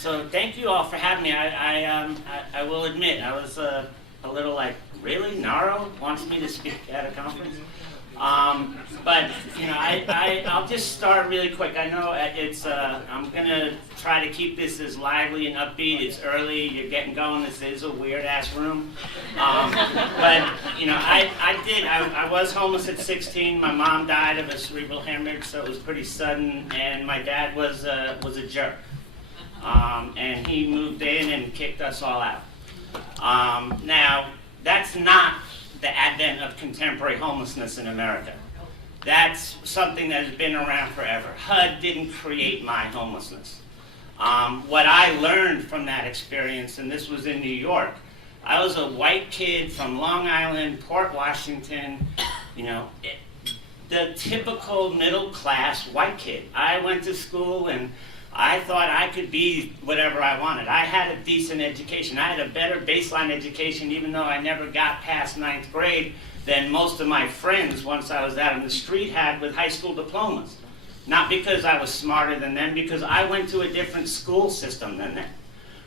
So thank you all for having me. I will admit, I was a little like, really? NAHRO wants me to speak at a conference? But, you know, I'll just start really quick. I know I'm going to try to keep this as lively and upbeat. It's early. You're getting going. This is a weird-ass room. But, you know, I was homeless at 16. My mom died of a cerebral hemorrhage, so it was pretty sudden. And my dad was a jerk. And he moved in and kicked us all out. Now, that's not the advent of contemporary homelessness in America. That's something that has been around forever. HUD didn't create my homelessness. What I learned from that experience, and this was in New York, I was a white kid from Long Island, Port Washington, you know, the typical middle-class white kid. I went to school and I thought I could be whatever I wanted. I had a decent education. I had a better baseline education, even though I never got past 9th grade, than most of my friends, once I was out in the street, had with high school diplomas. Not because I was smarter than them, because I went to a different school system than them.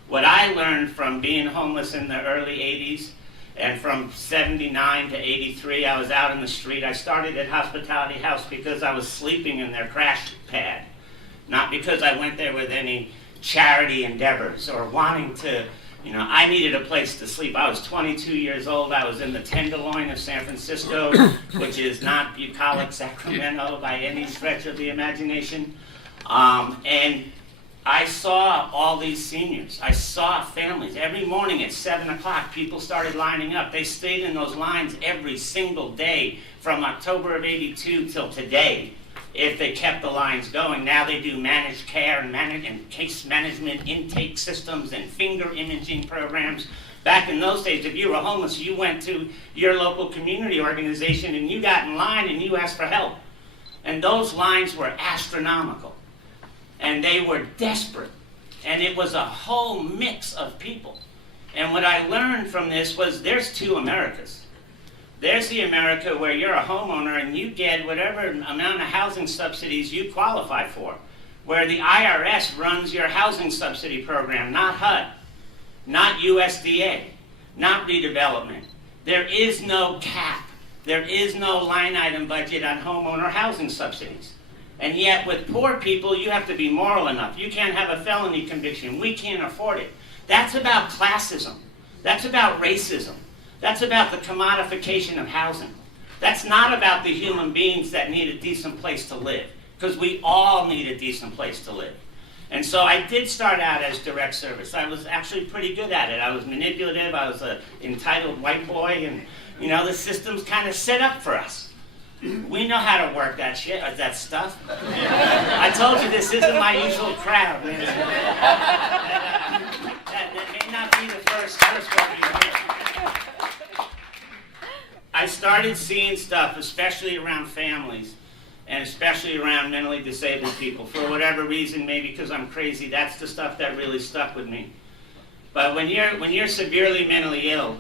What I learned from being homeless in the early 80s, and from 79 to 83, I was out in the street. I started at Hospitality House because I was sleeping in their crash pad. Not because I went there with any charity endeavors or wanting to, you know, I needed a place to sleep. I was 22 years old. I was in the Tenderloin of San Francisco, which is not bucolic Sacramento by any stretch of the imagination. And I saw all these seniors. I saw families. Every morning at 7 o'clock, people started lining up. They stayed in those lines every single day from October of 82 till today. If they kept the lines going. Now they do managed care and case management intake systems and finger imaging programs. Back in those days, if you were homeless, you went to your local community organization and you got in line and you asked for help. And those lines were astronomical. And they were desperate. And it was a whole mix of people. And what I learned from this was there's two Americas. There's the America where you're a homeowner and you get whatever amount of housing subsidies you qualify for, where the IRS runs your housing subsidy program, not HUD, not USDA, not Redevelopment. There is no cap. There is no line item budget on homeowner housing subsidies. And yet with poor people, you have to be moral enough. You can't have a felony conviction. We can't afford it. That's about classism. That's about racism. That's about the commodification of housing. That's not about the human beings that need a decent place to live, because we all need a decent place to live. And so I did start out as direct service. I was actually pretty good at it. I was manipulative. I was an entitled white boy, and you know, the system's kind of set up for us. We know how to work that shit, that stuff. I told you this isn't my usual crowd, man. That may not be the first one you hear. I started seeing stuff, especially around families, and especially around mentally disabled people. For whatever reason, maybe because I'm crazy, that's the stuff that really stuck with me. But when you're severely mentally ill,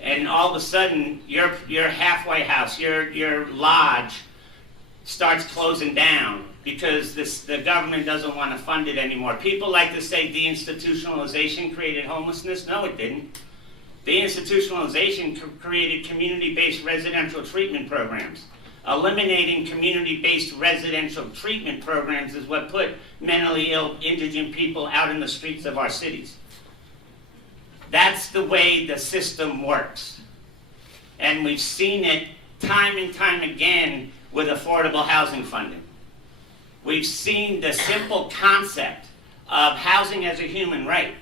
and all of a sudden your halfway house, your lodge starts closing down because the government doesn't want to fund it anymore. People like to say deinstitutionalization created homelessness. No, it didn't. Deinstitutionalization created community-based residential treatment programs. Eliminating community-based residential treatment programs is what put mentally ill, indigent people out in the streets of our cities. That's the way the system works. And we've seen it time and time again with affordable housing funding. We've seen the simple concept of housing as a human right,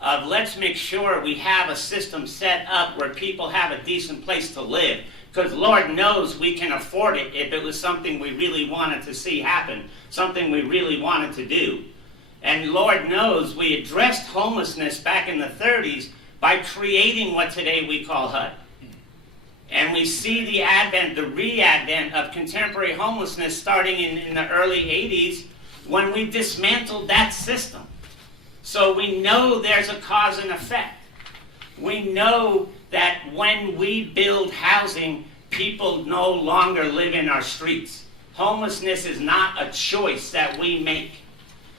of let's make sure we have a system set up where people have a decent place to live, because Lord knows we can afford it if it was something we really wanted to see happen, something we really wanted to do. And Lord knows we addressed homelessness back in the 30s by creating what today we call HUD. And we see the re-advent of contemporary homelessness starting in the early 80s when we dismantled that system. So we know there's a cause and effect. We know that when we build housing, people no longer live in our streets. Homelessness is not a choice that we make.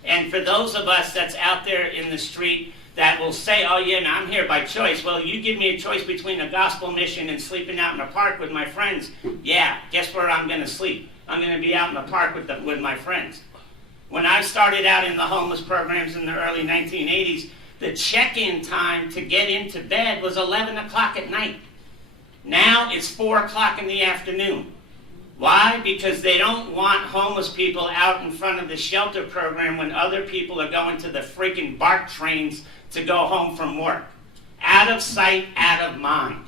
And for those of us that's out there in the street that will say, oh yeah, I'm here by choice. Well, you give me a choice between a gospel mission and sleeping out in a park with my friends. Yeah, guess where I'm going to sleep? I'm going to be out in the park with my friends. When I started out in the homeless programs in the early 1980s, the check-in time to get into bed was 11 o'clock at night. Now it's 4 o'clock in the afternoon. Why? Because they don't want homeless people out in front of the shelter program when other people are going to the freaking BART trains to go home from work. Out of sight, out of mind.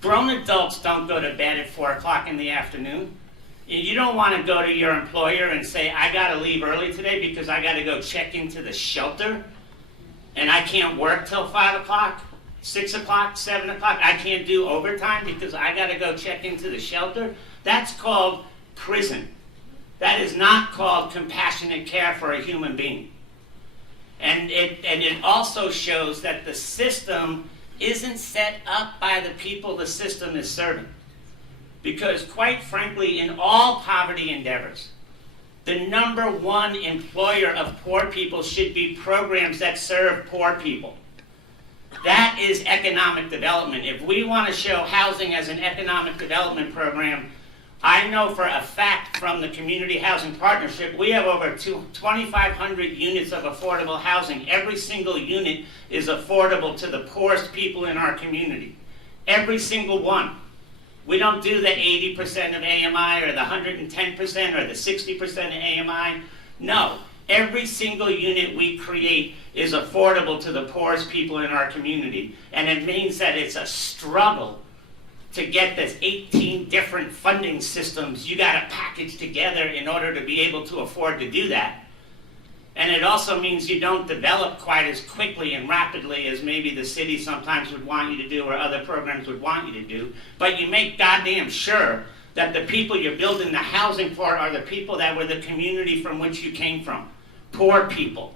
Grown adults don't go to bed at 4 o'clock in the afternoon. You don't want to go to your employer and say, I got to leave early today because I got to go check into the shelter and I can't work till 5 o'clock, 6 o'clock, 7 o'clock. I can't do overtime because I got to go check into the shelter. That's called prison. That is not called compassionate care for a human being. And it also shows that the system isn't set up by the people the system is serving. Because quite frankly, in all poverty endeavors, the number one employer of poor people should be programs that serve poor people. That is economic development. If we want to show housing as an economic development program, I know for a fact from the Community Housing Partnership, we have over 2,500 units of affordable housing. Every single unit is affordable to the poorest people in our community. Every single one. We don't do the 80% of AMI or the 110% or the 60% of AMI. No, every single unit we create is affordable to the poorest people in our community. And it means that it's a struggle to get this 18 different funding systems you got to package together in order to be able to afford to do that. And it also means you don't develop quite as quickly and rapidly as maybe the city sometimes would want you to do or other programs would want you to do. But you make goddamn sure that the people you're building the housing for are the people that were the community from which you came from. Poor people.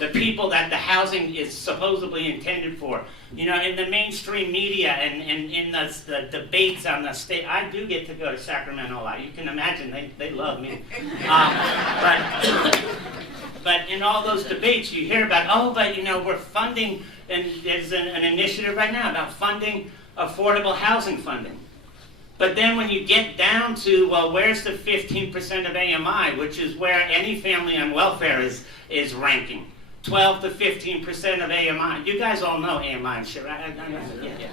The people that the housing is supposedly intended for. You know, in the mainstream media and in the debates on the state, I do get to go to Sacramento a lot. You can imagine, they love me. But in all those debates, you hear about, oh, but you know, we're funding, and there's an initiative right now about funding affordable housing funding. But then when you get down to, well, where's the 15% of AMI, which is where any family on welfare is ranking, 12 to 15% of AMI. You guys all know AMI and shit, right? Yeah.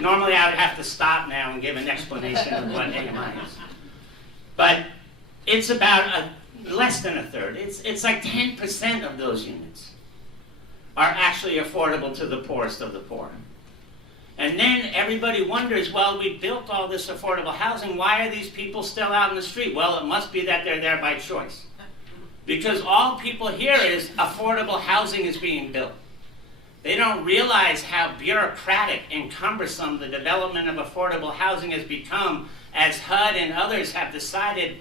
Normally I would have to stop now and give an explanation of what AMI is. But it's about less than a third. It's like 10% of those units are actually affordable to the poorest of the poor. And then everybody wonders, well, we built all this affordable housing, why are these people still out in the street? Well, it must be that they're there by choice. Because all people hear is affordable housing is being built. They don't realize how bureaucratic and cumbersome the development of affordable housing has become as HUD and others have decided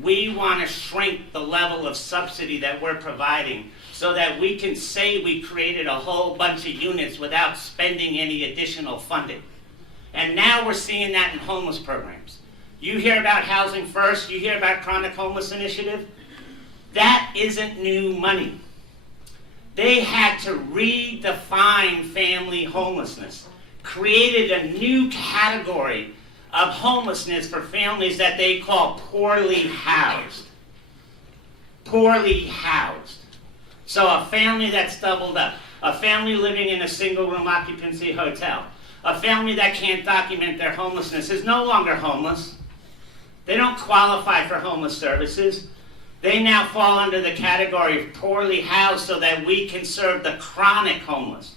we want to shrink the level of subsidy that we're providing so that we can say we created a whole bunch of units without spending any additional funding. And now we're seeing that in homeless programs. You hear about Housing First, you hear about Chronic Homeless Initiative. That isn't new money. They had to redefine family homelessness, created a new category of homelessness for families that they call poorly housed. Poorly housed. So a family that's doubled up, a family living in a single-room occupancy hotel, a family that can't document their homelessness is no longer homeless. They don't qualify for homeless services. They now fall under the category of poorly housed so that we can serve the chronic homeless.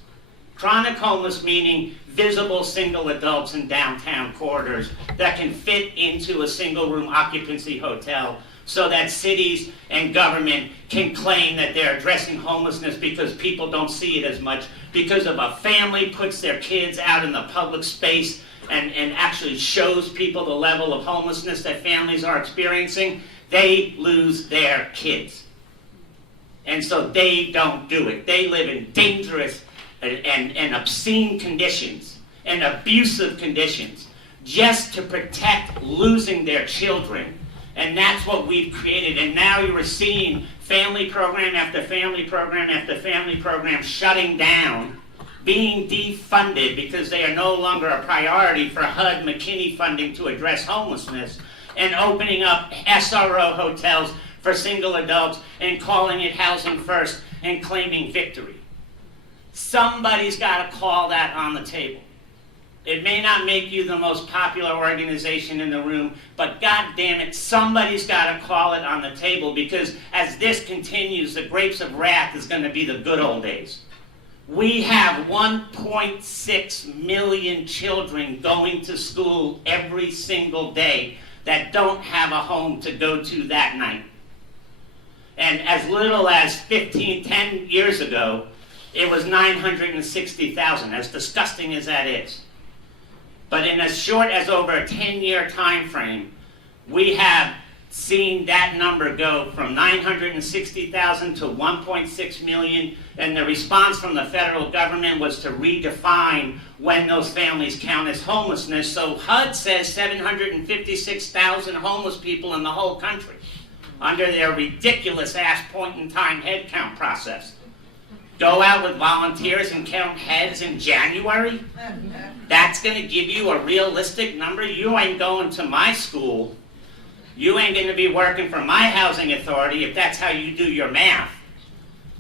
Chronic homeless meaning visible single adults in downtown corridors that can fit into a single-room occupancy hotel so that cities and government can claim that they're addressing homelessness because people don't see it as much. Because if a family puts their kids out in the public space and actually shows people the level of homelessness that families are experiencing, they lose their kids. And so they don't do it. They live in dangerous and obscene conditions and abusive conditions just to protect losing their children And that's what we've created. And now you're seeing family program after family program after family program shutting down, being defunded because they are no longer a priority for HUD McKinney funding to address homelessness, and opening up SRO hotels for single adults and calling it Housing First and claiming victory. Somebody's got to call that on the table. It may not make you the most popular organization in the room, but God damn it, somebody's got to call it on the table, because as this continues, the grapes of wrath is going to be the good old days. We have 1.6 million children going to school every single day that don't have a home to go to that night. And as little as 10 years ago, it was 960,000, as disgusting as that is. But in as short as over a 10-year time frame, we have seen that number go from 960,000 to 1.6 million, and the response from the federal government was to redefine when those families count as homelessness. So HUD says 756,000 homeless people in the whole country under their ridiculous ass point-in-time head count process. Go out with volunteers and count heads in January? That's going to give you a realistic number? You ain't going to my school. You ain't going to be working for my housing authority if that's how you do your math.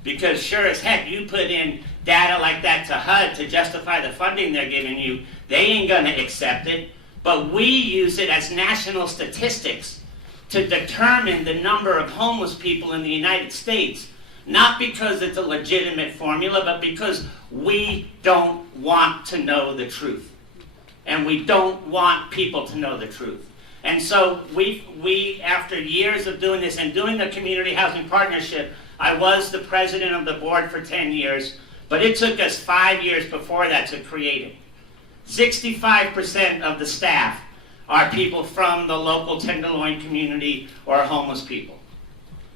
Because sure as heck, you put in data like that to HUD to justify the funding they're giving you, they ain't going to accept it. But we use it as national statistics to determine the number of homeless people in the United States. Not because it's a legitimate formula, but because we don't want to know the truth. And we don't want people to know the truth. And so we, after years of doing this and doing the community housing partnership, I was the president of the board for 10 years, but it took us 5 years before that to create it. 65% of the staff are people from the local Tenderloin community or homeless people.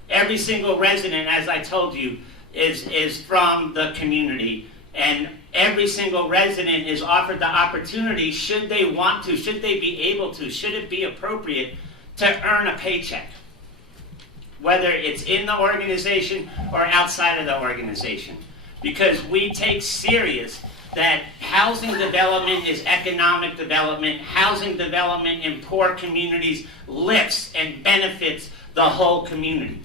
Every single resident, as I told you, is from the community, and every single resident is offered the opportunity, should they want to, should they be able to, should it be appropriate, to earn a paycheck, whether it's in the organization or outside of the organization. Because we take serious that housing development is economic development. Housing development in poor communities lifts and benefits the whole community.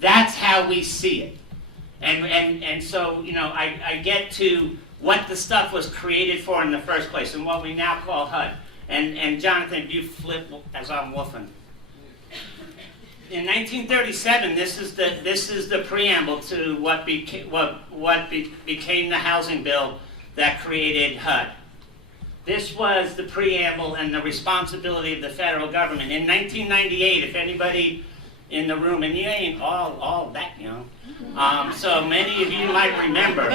That's how we see it. And so, you know, I get to what the stuff was created for in the first place and what we now call HUD. And Jonathan, you flip as I'm woofing. In 1937, this is the preamble to what became the housing bill that created HUD. This was the preamble and the responsibility of the federal government. In 1998, if anybody in the room, and you ain't all that young, so many of you might remember.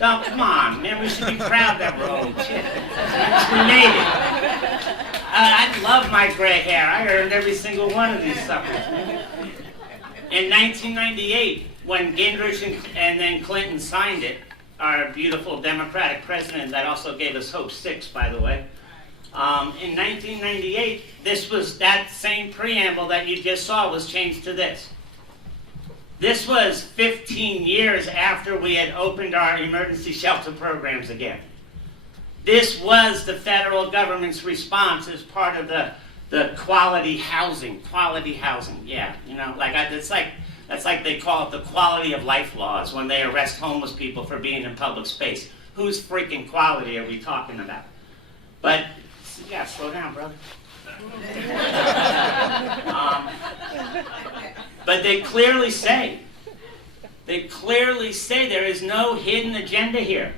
Oh, come on, man, we should be proud that we're old. Shit. We made it. I love my gray hair. I earned every single one of these suckers. In 1998, when Gingrich and then Clinton signed it, our beautiful Democratic president that also gave us Hope 6, by the way, in 1998, this was that same preamble that you just saw was changed to this. This was 15 years after we had opened our emergency shelter programs again. This was the federal government's response as part of the quality housing. Quality housing, yeah. You know, that's like they call it the quality of life laws when they arrest homeless people for being in public space. Whose freaking quality are we talking about? But yeah, slow down, brother. But they clearly say there is no hidden agenda here.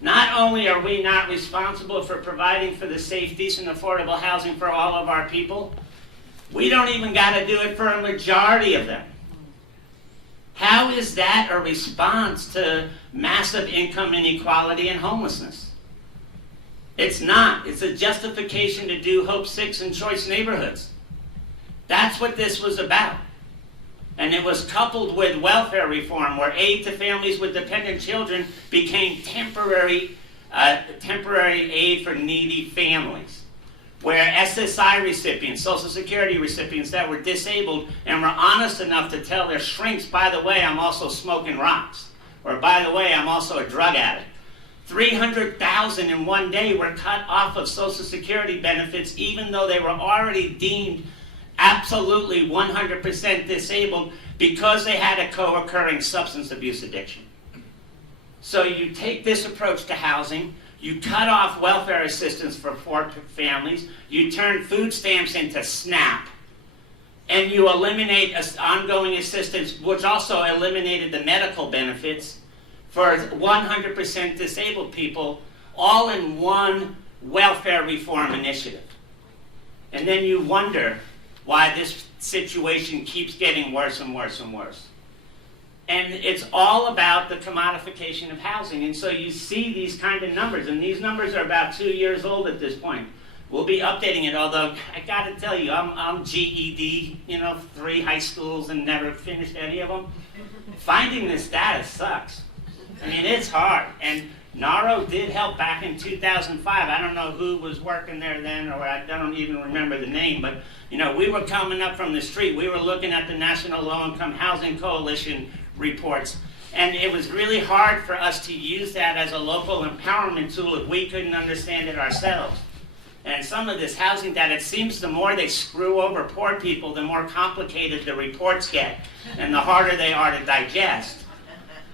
Not only are we not responsible for providing for the safe, decent, affordable housing for all of our people, we don't even got to do it for a majority of them. How is that a response to massive income inequality and homelessness? It's not. It's a justification to do Hope 6 and choice neighborhoods. That's what this was about. And it was coupled with welfare reform, where aid to families with dependent children became temporary aid for needy families. where SSI recipients, Social Security recipients that were disabled and were honest enough to tell their shrinks, by the way, I'm also smoking rocks, or by the way, I'm also a drug addict. 300,000 in one day were cut off of Social Security benefits, even though they were already deemed absolutely 100% disabled because they had a co-occurring substance abuse addiction. So you take this approach to housing, you cut off welfare assistance for poor families, you turn food stamps into SNAP, and you eliminate ongoing assistance, which also eliminated the medical benefits for 100% disabled people, all in one welfare reform initiative. And then you wonder why this situation keeps getting worse and worse and worse. And it's all about the commodification of housing. And so you see these kind of numbers, and these numbers are about 2 years old at this point. We'll be updating it, although I gotta tell you, I'm GED, 3 high schools and never finished any of them. Finding this data sucks. I mean, it's hard. And NAHRO did help back in 2005. I don't know who was working there then, or I don't even remember the name, but we were coming up from the street. We were looking at the National Low-Income Housing Coalition reports, and it was really hard for us to use that as a local empowerment tool if we couldn't understand it ourselves. And some of this housing data, it seems the more they screw over poor people, the more complicated the reports get, and the harder they are to digest.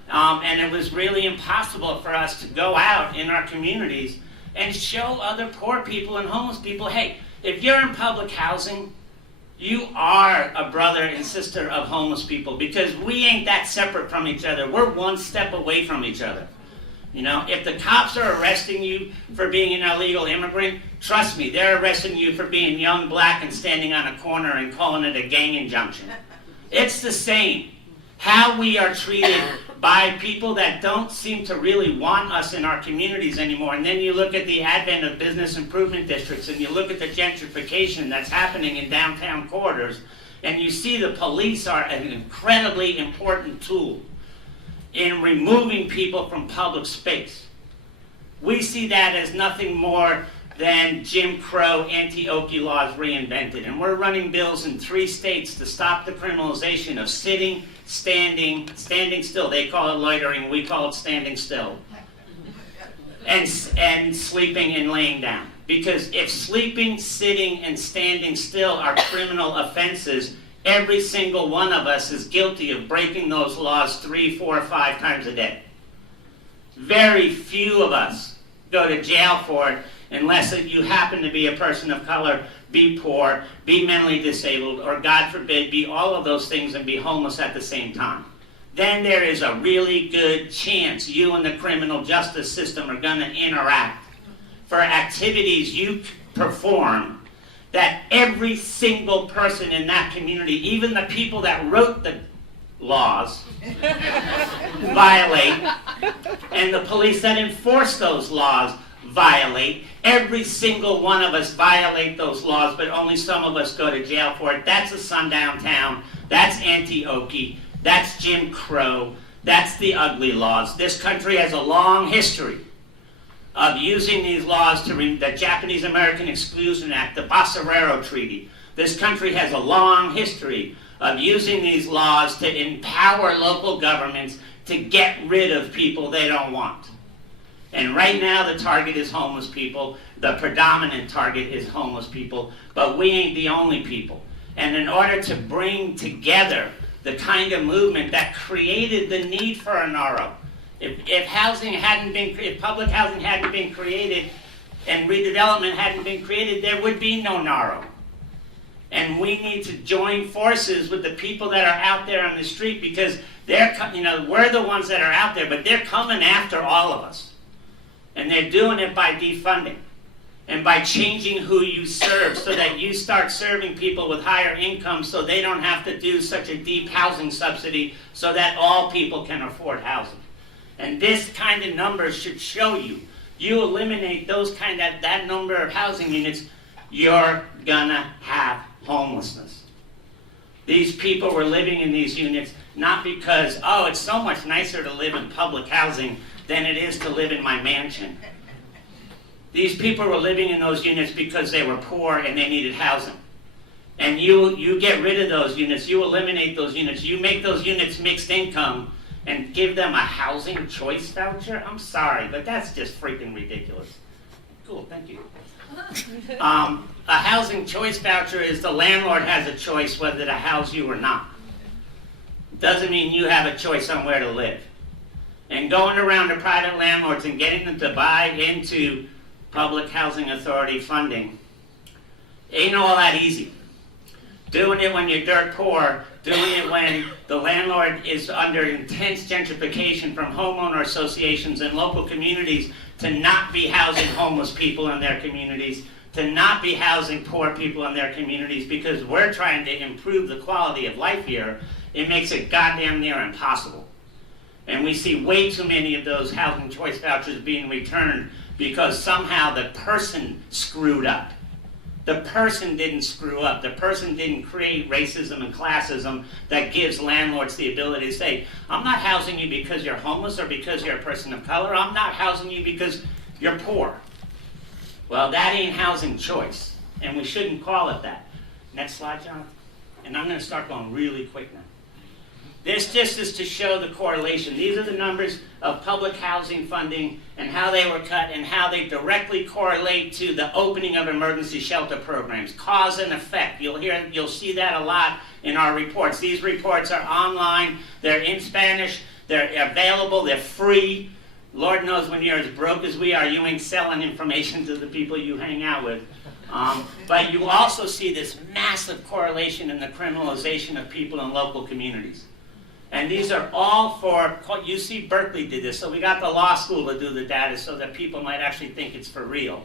And it was really impossible for us to go out in our communities and show other poor people and homeless people, hey, if you're in public housing, you are a brother and sister of homeless people, because we ain't that separate from each other. We're one step away from each other. If the cops are arresting you for being an illegal immigrant, trust me, they're arresting you for being young, black, and standing on a corner and calling it a gang injunction. It's the same. How we are treated by people that don't seem to really want us in our communities anymore. And then you look at the advent of business improvement districts, and you look at the gentrification that's happening in downtown corridors, and you see the police are an incredibly important tool in removing people from public space. We see that as nothing more than Jim Crow anti-Okie laws reinvented. And we're running bills in 3 states to stop the criminalization of sitting, standing still. They call it loitering, we call it standing still. And sleeping and laying down. Because if sleeping, sitting, and standing still are criminal offenses, every single one of us is guilty of breaking those laws 3, 4, 5 times a day. Very few of us go to jail for it unless you happen to be a person of color, be poor, be mentally disabled, or God forbid, be all of those things and be homeless at the same time. Then there is a really good chance you and the criminal justice system are going to interact for activities you perform that every single person in that community, even the people that wrote the laws, violate, and the police that enforce those laws violate. Every single one of us violate those laws, but only some of us go to jail for it. That's a sundown town. That's anti-Okie. That's Jim Crow. That's the ugly laws. This country has a long history of using these laws to the Japanese American Exclusion Act, the Basurero Treaty. This country has a long history of using these laws to empower local governments to get rid of people they don't want. And right now the target is homeless people. The predominant target is homeless people, but we ain't the only people. And in order to bring together the kind of movement that created the need for a NAHRO, if public housing hadn't been created and redevelopment hadn't been created, there would be no NAHRO. And we need to join forces with the people that are out there on the street, because we're the ones that are out there, but they're coming after all of us. And they're doing it by defunding and by changing who you serve, so that you start serving people with higher incomes so they don't have to do such a deep housing subsidy, so that all people can afford housing. And this kind of number should show you eliminate that number of housing units, you're gonna have homelessness. These people were living in these units not because, oh, it's so much nicer to live in public housing than it is to live in my mansion. These people were living in those units because they were poor and they needed housing. And you get rid of those units, you eliminate those units, you make those units mixed income and give them a housing choice voucher? I'm sorry, but that's just freaking ridiculous. Cool, thank you. A housing choice voucher is the landlord has a choice whether to house you or not. Doesn't mean you have a choice on where to live. And going around to private landlords and getting them to buy into public housing authority funding ain't all that easy. Doing it when you're dirt poor, doing it when the landlord is under intense gentrification from homeowner associations and local communities to not be housing homeless people in their communities, to not be housing poor people in their communities because we're trying to improve the quality of life here, it makes it goddamn near impossible. And we see way too many of those housing choice vouchers being returned because somehow the person screwed up. The person didn't screw up. The person didn't create racism and classism that gives landlords the ability to say, I'm not housing you because you're homeless or because you're a person of color. I'm not housing you because you're poor. Well, that ain't housing choice, and we shouldn't call it that. Next slide, Jonathan. And I'm going to start going really quick now. This just is to show the correlation. These are the numbers of public housing funding and how they were cut and how they directly correlate to the opening of emergency shelter programs. Cause and effect. You'll see that a lot in our reports. These reports are online. They're in Spanish. They're available. They're free. Lord knows when you're as broke as we are, you ain't selling information to the people you hang out with. But you also see this massive correlation in the criminalization of people in local communities. And these are all for, UC Berkeley did this, so we got the law school to do the data so that people might actually think it's for real.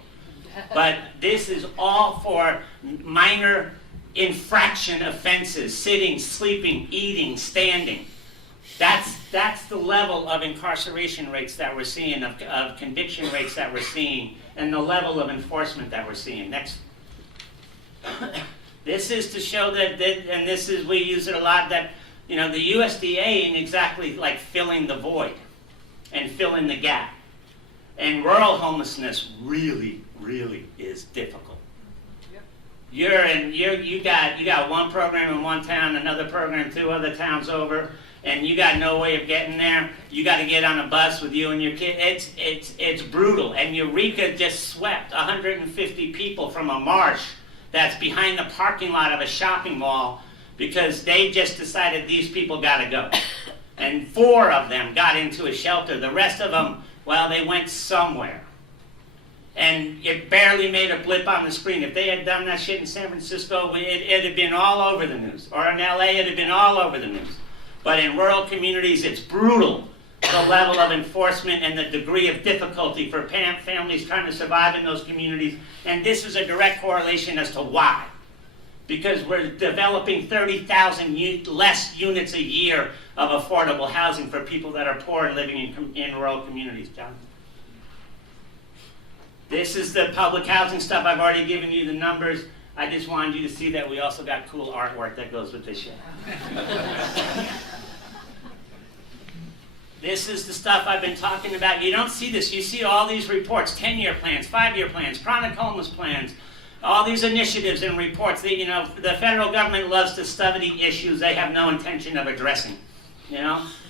But this is all for minor infraction offenses, sitting, sleeping, eating, standing. That's the level of incarceration rates that we're seeing, of conviction rates that we're seeing, and the level of enforcement that we're seeing. Next. This is to show that, and this is, we use it a lot, that the USDA ain't exactly like filling the void and filling the gap. And rural homelessness really, really is difficult. Yep. You got one program in one town, another program 2 other towns over, and you got no way of getting there. You got to get on a bus with you and your kid. It's brutal. And Eureka just swept 150 people from a marsh that's behind the parking lot of a shopping mall, because they just decided these people got to go. And 4 of them got into a shelter. The rest of them, well, they went somewhere. And it barely made a blip on the screen. If they had done that shit in San Francisco, it'd have been all over the news. Or in LA, it'd have been all over the news. But in rural communities, it's brutal, the level of enforcement and the degree of difficulty for families trying to survive in those communities. And this is a direct correlation as to why. Because we're developing 30,000 less units a year of affordable housing for people that are poor and living in rural communities. John? This is the public housing stuff. I've already given you the numbers. I just wanted you to see that we also got cool artwork that goes with this shit. This is the stuff I've been talking about. You don't see this. You see all these reports, 10-year plans, 5-year plans, chronic homeless plans, all these initiatives and reports. The federal government loves to study issues they have no intention of addressing,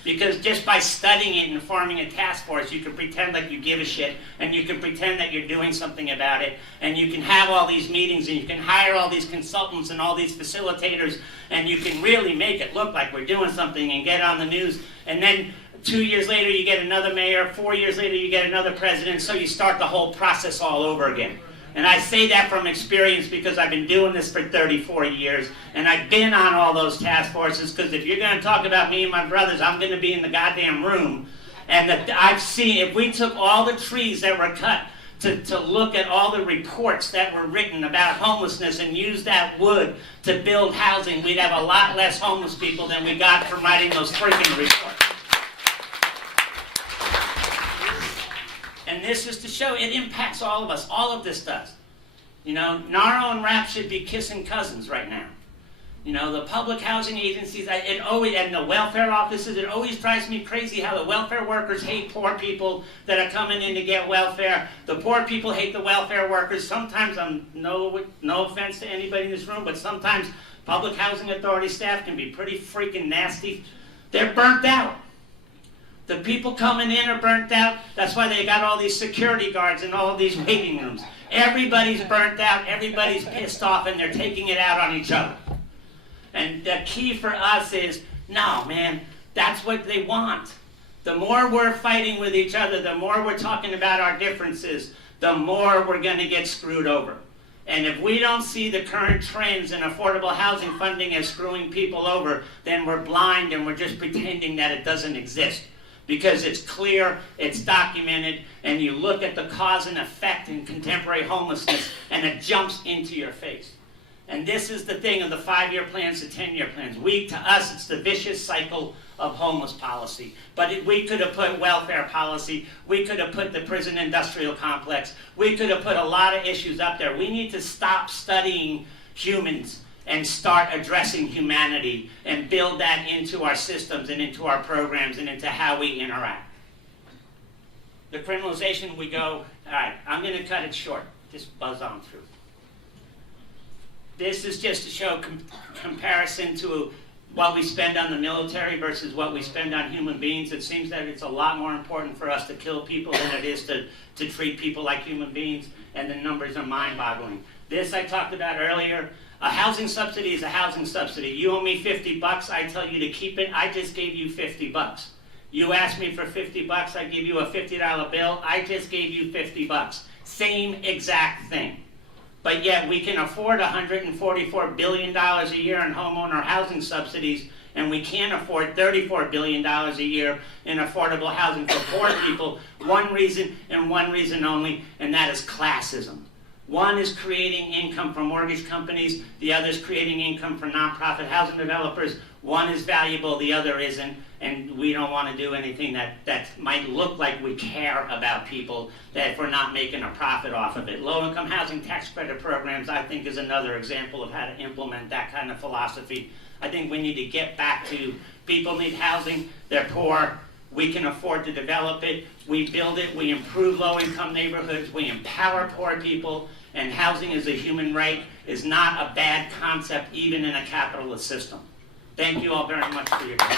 because just by studying it and forming a task force, you can pretend like you give a shit, and you can pretend that you're doing something about it, and you can have all these meetings, and you can hire all these consultants and all these facilitators, and you can really make it look like we're doing something and get on the news, and then 2 years later you get another mayor, 4 years later you get another president, so you start the whole process all over again. And I say that from experience because I've been doing this for 34 years, and I've been on all those task forces, because if you're going to talk about me and my brothers, I'm going to be in the goddamn room. And I've seen, if we took all the trees that were cut to look at all the reports that were written about homelessness and use that wood to build housing, we'd have a lot less homeless people than we got from writing those freaking reports. And this is to show it impacts all of us. All of this does. NAHRO and RAP should be kissing cousins right now. You know, the public housing agencies, and the welfare offices, it always drives me crazy how the welfare workers hate poor people that are coming in to get welfare. The poor people hate the welfare workers. Sometimes, no offense to anybody in this room, but sometimes public housing authority staff can be pretty freaking nasty. They're burnt out. The people coming in are burnt out. That's why they got all these security guards in all of these waiting rooms. Everybody's burnt out, everybody's pissed off, and they're taking it out on each other. And the key for us is, no, man, that's what they want. The more we're fighting with each other, the more we're talking about our differences, the more we're going to get screwed over. And if we don't see the current trends in affordable housing funding as screwing people over, then we're blind and we're just pretending that it doesn't exist. Because it's clear, it's documented, and you look at the cause and effect in contemporary homelessness, and it jumps into your face. And this is the thing of the 5-year plans, the 10-year plans. To us, it's the vicious cycle of homeless policy. But we could have put welfare policy, we could have put the prison industrial complex, we could have put a lot of issues up there. We need to stop studying humans and start addressing humanity and build that into our systems and into our programs and into how we interact. The criminalization, we go, all right, I'm going to cut it short. Just buzz on through. This is just to show comparison to what we spend on the military versus what we spend on human beings. It seems that it's a lot more important for us to kill people than it is to treat people like human beings, and the numbers are mind-boggling. This I talked about earlier. A housing subsidy is a housing subsidy. You owe me $50, I tell you to keep it. I just gave you $50. You asked me for $50, I give you a $50 bill. I just gave you $50. Same exact thing. But yet we can afford $144 billion a year in homeowner housing subsidies, and we can't afford $34 billion a year in affordable housing for poor people. One reason and one reason only, and that is classism. One is creating income for mortgage companies, the other is creating income for nonprofit housing developers. One is valuable, the other isn't, and we don't want to do anything that might look like we care about people, that if we're not making a profit off of it. Low-income housing tax credit programs, I think, is another example of how to implement that kind of philosophy. I think we need to get back to people need housing, they're poor, we can afford to develop it, we build it, we improve low-income neighborhoods, we empower poor people, and housing as a human right is not a bad concept even in a capitalist system. Thank you all very much for your time.